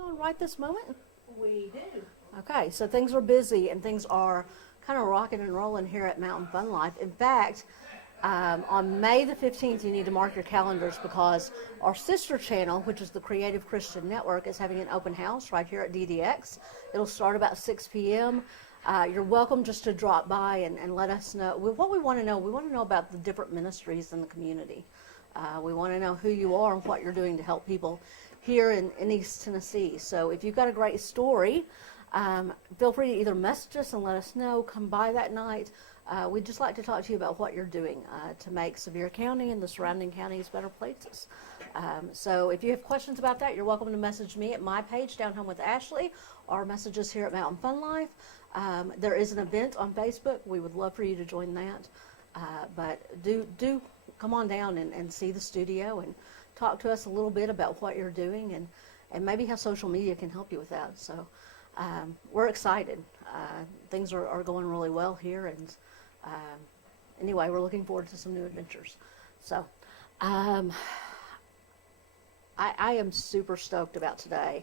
On right this moment? We do. Okay, so things are busy and things are kind of rocking and rolling here at Mountain Fun Life. In fact, on May the 15th, you need to mark your calendars because our sister channel, which is the Creative Christian Network, is having an open house right here at DDX. It'll start about 6 p.m. You're welcome just to drop by and let us know. What we want to know about the different ministries in the community. We want to know who you are and what you're doing to help people here in East Tennessee. So if you've got a great story, feel free to either message us and let us know, come by that night. We'd just like to talk to you about what you're doing to make Sevier County and the surrounding counties better places. So if you have questions about that, you're welcome to message me at my page, Down Home with Ashley, or messages here at Mountain Fun Life. There is an event on Facebook. We would love for you to join that. But do come on down and see the studio and talk to us a little bit about what you're doing and maybe how social media can help you with that. So we're excited. Things are going really well here, and anyway, we're looking forward to some new adventures. So I am super stoked about today.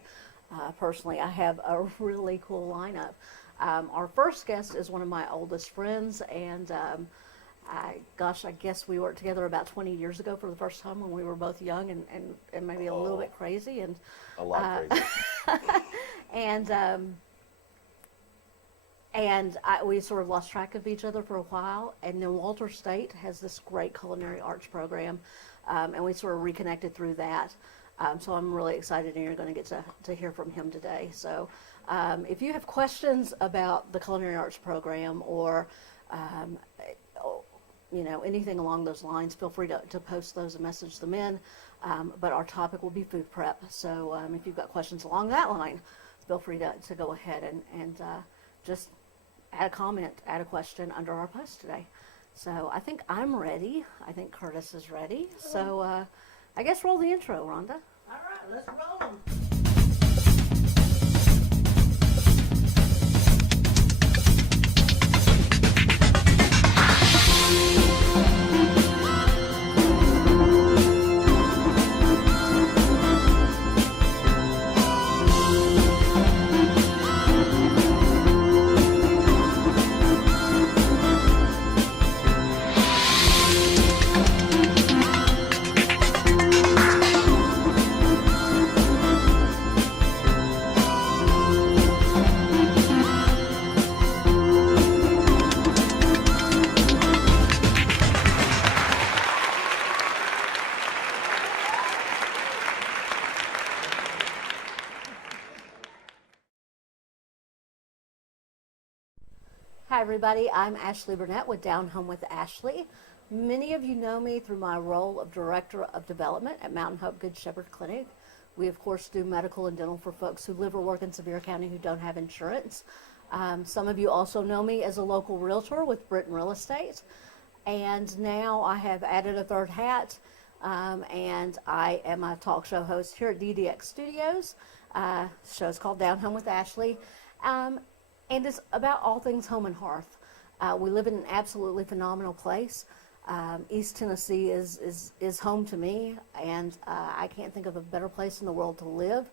Personally, I have a really cool lineup. Our first guest is one of my oldest friends, and I guess we worked together about 20 years ago for the first time when we were both young and maybe a little bit crazy. And a lot crazy. we sort of lost track of each other for a while. And then Walter State has this great culinary arts program, and we sort of reconnected through that. So I'm really excited, and you're going to get to hear from him today. So if you have questions about the culinary arts program or anything along those lines, feel free to post those and message them in. But our topic will be food prep. So if you've got questions along that line, feel free to go ahead and just add a comment, add a question under our post today. So I think I'm ready. I think Curtis is ready. So I guess roll the intro, Rhonda. All right, let's roll 'em. Hi, everybody. I'm Ashley Burnett with Down Home with Ashley. Many of you know me through my role of Director of Development at Mountain Hope Good Shepherd Clinic. We, of course, do medical and dental for folks who live or work in Sevier County who don't have insurance. Some of you also know me as a local realtor with Britton Real Estate. And now I have added a third hat, and I am a talk show host here at DDX Studios. The show's called Down Home with Ashley. And it's about all things home and hearth. We live in an absolutely phenomenal place. East Tennessee is home to me, and I can't think of a better place in the world to live.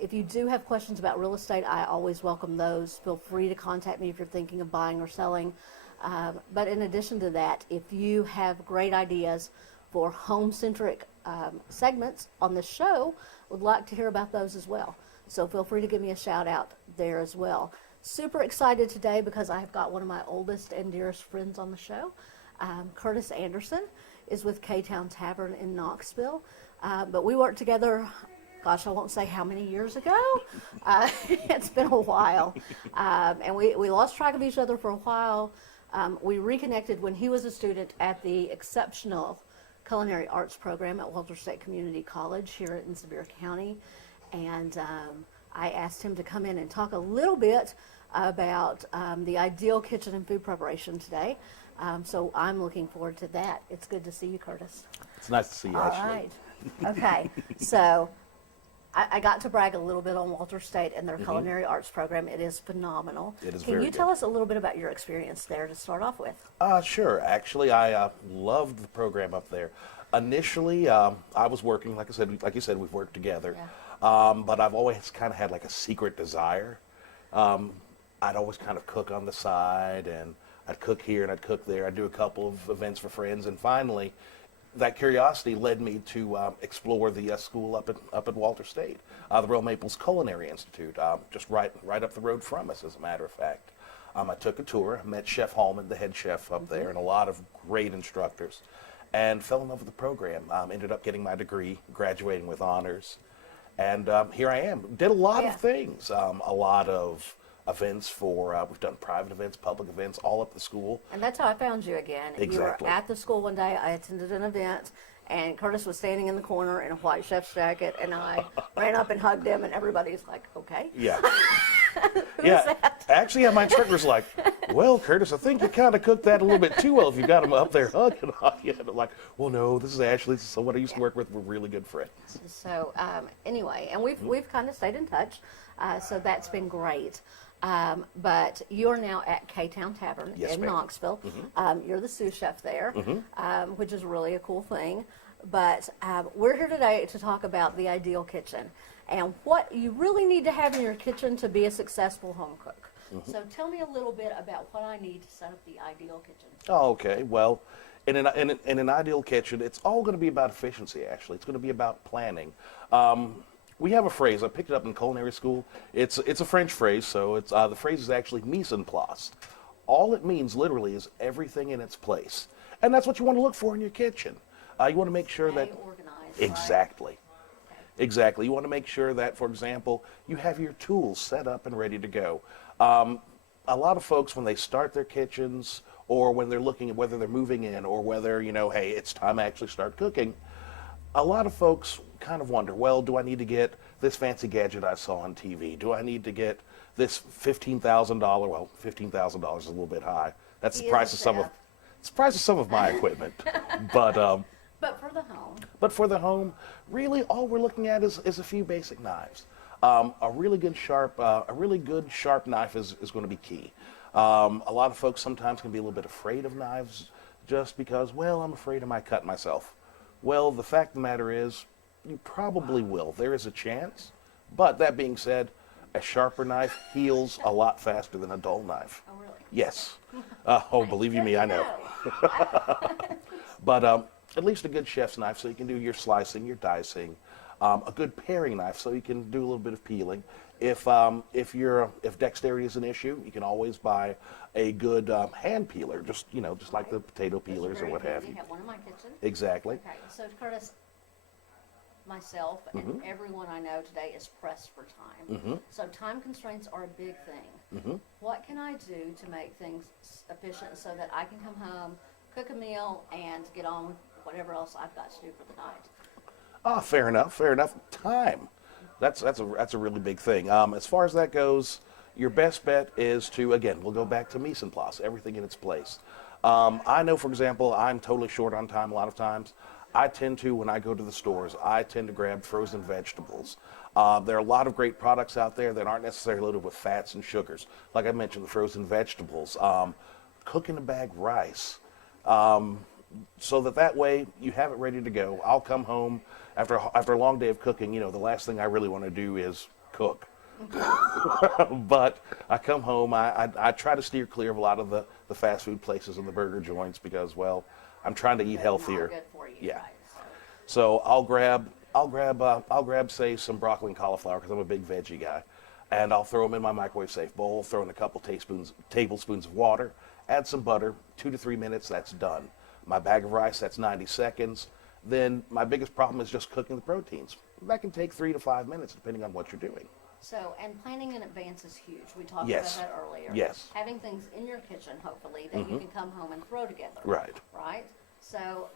If you do have questions about real estate, I always welcome those. Feel free to contact me if you're thinking of buying or selling. But in addition to that, if you have great ideas for home-centric segments on this show, would like to hear about those as well. So feel free to give me a shout out there as well. Super excited today because I've got one of my oldest and dearest friends on the show. Curtis Anderson is with K-Town Tavern in Knoxville. But we worked together, gosh, I won't say how many years ago. It's been a while. And we lost track of each other for a while. We reconnected when he was a student at the exceptional culinary arts program at Walter State Community College here in Sevier County. And I asked him to come in and talk a little bit about the ideal kitchen and food preparation today. So I'm looking forward to that. It's good to see you, Curtis. It's nice to see you, All Ashley. right. Okay. So I got to brag a little bit on Walter State and their culinary arts program. It is phenomenal. It is Can very you good. tell us a little bit about your experience there to start off with? Sure. Actually, I loved the program up there. Initially, I was working, like you said, we've worked together. Yeah. but I've always kind of had like a secret desire. I'd always kind of cook on the side, and I'd cook here and I'd cook there. I'd do a couple of events for friends, and finally, that curiosity led me to explore the school up at Walter State, the Royal Maples Culinary Institute, just right up the road from us, as a matter of fact. I took a tour, met Chef Hallman, the head chef up there, and a lot of great instructors, and fell in love with the program. Ended up getting my degree, graduating with honors, and here I am. Did a lot Yeah. of things, a lot of events for, we've done private events, public events, all up the school. And that's how I found you again. Exactly. You were at the school one day. I attended an event, and Curtis was standing in the corner in a white chef's jacket, and I ran up and hugged him, and everybody's like, okay. Yeah. Who yeah. is that? Actually, yeah, my instructor's like, well, Curtis, I think you kind of cooked that a little bit too well if you got him up there hugging on you. And I'm like, well, no, this is Ashley. This is someone I used to work with. We're really good friends. So anyway, and we've kind of stayed in touch, so that's been great. But you're now at K-Town Tavern Yes, in ma'am. Knoxville. You're the sous chef there, which is really a cool thing. But we're here today to talk about the ideal kitchen and what you really need to have in your kitchen to be a successful home cook. So tell me a little bit about what I need to set up the ideal kitchen. Oh, okay. Well, in an ideal kitchen, it's all going to be about efficiency, actually. It's going to be about planning. We have a phrase. I picked it up in culinary school. It's a French phrase, so it's the phrase is actually mise en place. All it means, literally, is everything in its place. And that's what you want to look for in your kitchen. You want to make sure that... Stay organized. Exactly. Right? Exactly. You want to make sure that, for example, you have your tools set up and ready to go. A lot of folks, when they start their kitchens, or when they're looking at whether they're moving in, or whether, hey, it's time to actually start cooking, a lot of folks kind of wonder, well, do I need to get this fancy gadget I saw on TV? Do I need to get this $15,000? Well, $15,000 is a little bit high. That's He the is price a of some of chef. it's the price of some of my equipment. But But for the home, but for the home, really all we're looking at is a few basic knives. A really good sharp knife is going to be key. A lot of folks sometimes can be a little bit afraid of knives just because, well, I'm afraid I might cut myself. Well, the fact of the matter is, you probably will. There is a chance. But that being said, a sharper knife heals a lot faster than a dull knife. oh really? Yes. Believe you me, There I know. But at least a good chef's knife so you can do your slicing, your dicing. A good paring knife so you can do a little bit of peeling. If dexterity is an issue, you can always buy a good hand peeler, just like the potato peelers or what have you. I have one in my kitchen. Exactly. Okay, so Curtis, myself and everyone I know today is pressed for time. So time constraints are a big thing. What can I do to make things efficient so that I can come home, cook a meal, and get on with whatever else I've got to do for the night? Fair enough. Time. That's a really big thing. As far as that goes, your best bet is to, again, we'll go back to mise en place, everything in its place. I know, for example, I'm totally short on time a lot of times. I tend to, when I go to the stores, I tend to grab frozen vegetables. There are a lot of great products out there that aren't necessarily loaded with fats and sugars. Like I mentioned, the frozen vegetables, cook in a bag rice. So that way you have it ready to go. I'll come home after a long day of cooking. The last thing I really want to do is cook. But I come home, I try to steer clear of a lot of the fast food places and the burger joints because, well, I'm trying to eat They're healthier. Not good for you, Yeah. right? So I'll grab say some broccoli and cauliflower because I'm a big veggie guy, and I'll throw them in my microwave safe bowl. Throw in a couple tablespoons of water, add some butter, 2 to 3 minutes. That's done. My bag of rice, that's 90 seconds. Then my biggest problem is just cooking the proteins. That can take 3 to 5 minutes depending on what you're doing. So, and planning in advance is huge. We talked Yes. about that earlier. Yes. Having things in your kitchen, hopefully, that you can come home and throw together. Right. Right? So,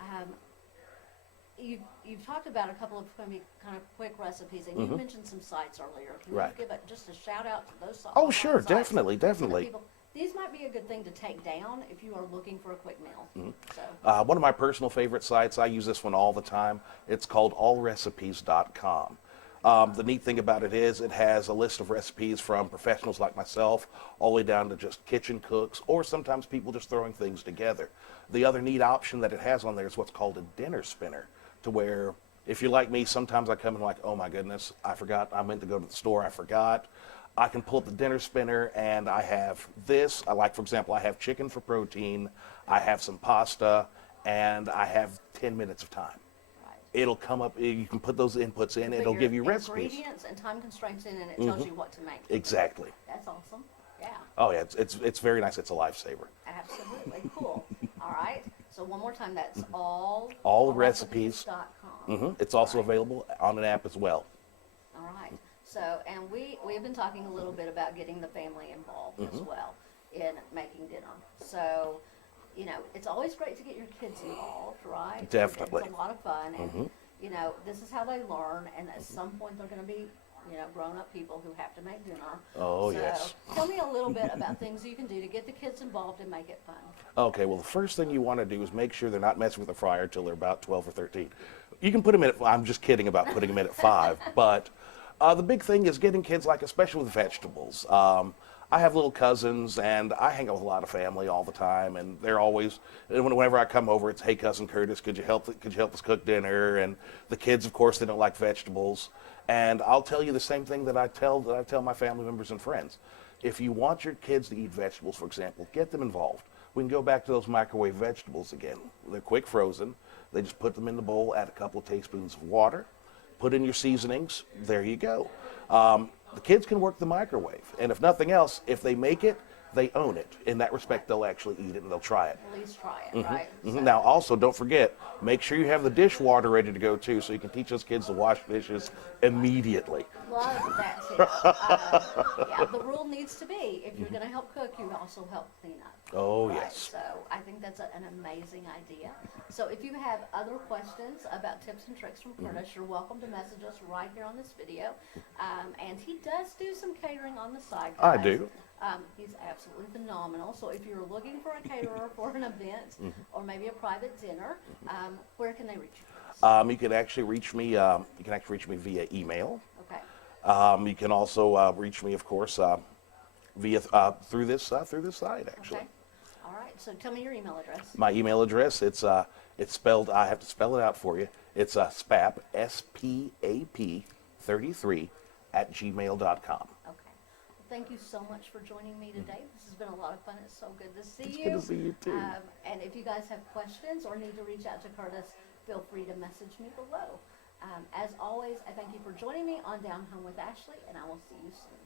you've talked about a couple of maybe kind of quick recipes, and you mentioned some sites earlier. Can Right. you give just a shout out to those sites? Oh, sure, sites definitely, so that definitely. people- these might be a good thing to take down if you are looking for a quick meal. So, One of my personal favorite sites, I use this one all the time. It's called allrecipes.com. The neat thing about it is it has a list of recipes from professionals like myself all the way down to just kitchen cooks or sometimes people just throwing things together. The other neat option that it has on there is what's called a dinner spinner, to where If you're like me, sometimes I come in like, oh my goodness, I forgot, I meant to go to the store, I forgot. I can pull up the dinner spinner and I have this. I like, for example, I have chicken for protein, I have some pasta, and I have 10 minutes of time. Right. It'll come up, you can put those inputs in, Put it'll your give you recipes. ingredients and time constraints in, and it tells you what to make. Exactly. That's awesome. Yeah. Oh yeah, it's very nice. It's a lifesaver. Absolutely. Cool. All right. So one more time, that's Allrecipes.com. It's also Right. available on an app as well. All right. So, and we've been talking a little bit about getting the family involved as well in making dinner. So, you know, it's always great to get your kids involved, right? Definitely. It's a lot of fun, and you know, this is how they learn. And at some point, they're going to be, you know, grown-up people who have to make dinner. Oh, so yes. Tell me a little bit about things you can do to get the kids involved and make it fun. Okay, well, the first thing you want to do is make sure they're not messing with the fryer until they're about 12 or 13. You can put them in at, I'm just kidding about putting them in at 5, but the big thing is getting kids, like, especially with vegetables. I have little cousins, and I hang out with a lot of family all the time, and they're always, and whenever I come over, it's, hey, Cousin Curtis, could you help us cook dinner? And the kids, of course, they don't like vegetables. And I'll tell you the same thing that I tell my family members and friends. If you want your kids to eat vegetables, for example, get them involved. We can go back to those microwave vegetables again. They're quick frozen. They just put them in the bowl, add a couple of tablespoons of water, put in your seasonings. There you go. The kids can work the microwave. And if nothing else, if they make it, they own it. In that respect, they'll actually eat it and they'll try it. At least try it, right? So- Now, also, don't forget, make sure you have the dishwater ready to go, too, so you can teach those kids to wash dishes immediately. Love that too. Yeah, the rule needs to be, if you're going to help cook, you also help clean up. Oh, Right, yes. So I think that's an amazing idea. So if you have other questions about tips and tricks from Curtis, you're welcome to message us right here on this video. And he does do some catering on the side, I guys. do. He's absolutely phenomenal. So if you're looking for a caterer for an event or maybe a private dinner, where can they reach you? You can actually reach me. You can actually reach me via email. Okay. You can also reach me, of course, via through this site. Actually, Okay. All right. So tell me your email address. my email address it's spelled. I have to spell it out for you. It's SPAP SPAP 33 at gmail.com. Okay. Well, thank you so much for joining me today. This has been a lot of fun. It's so good to see It's you. good to see you, too. And if you guys have questions or need to reach out to Curtis, feel free to message me below. As always, I thank you for joining me on Down Home with Ashley, and I will see you soon.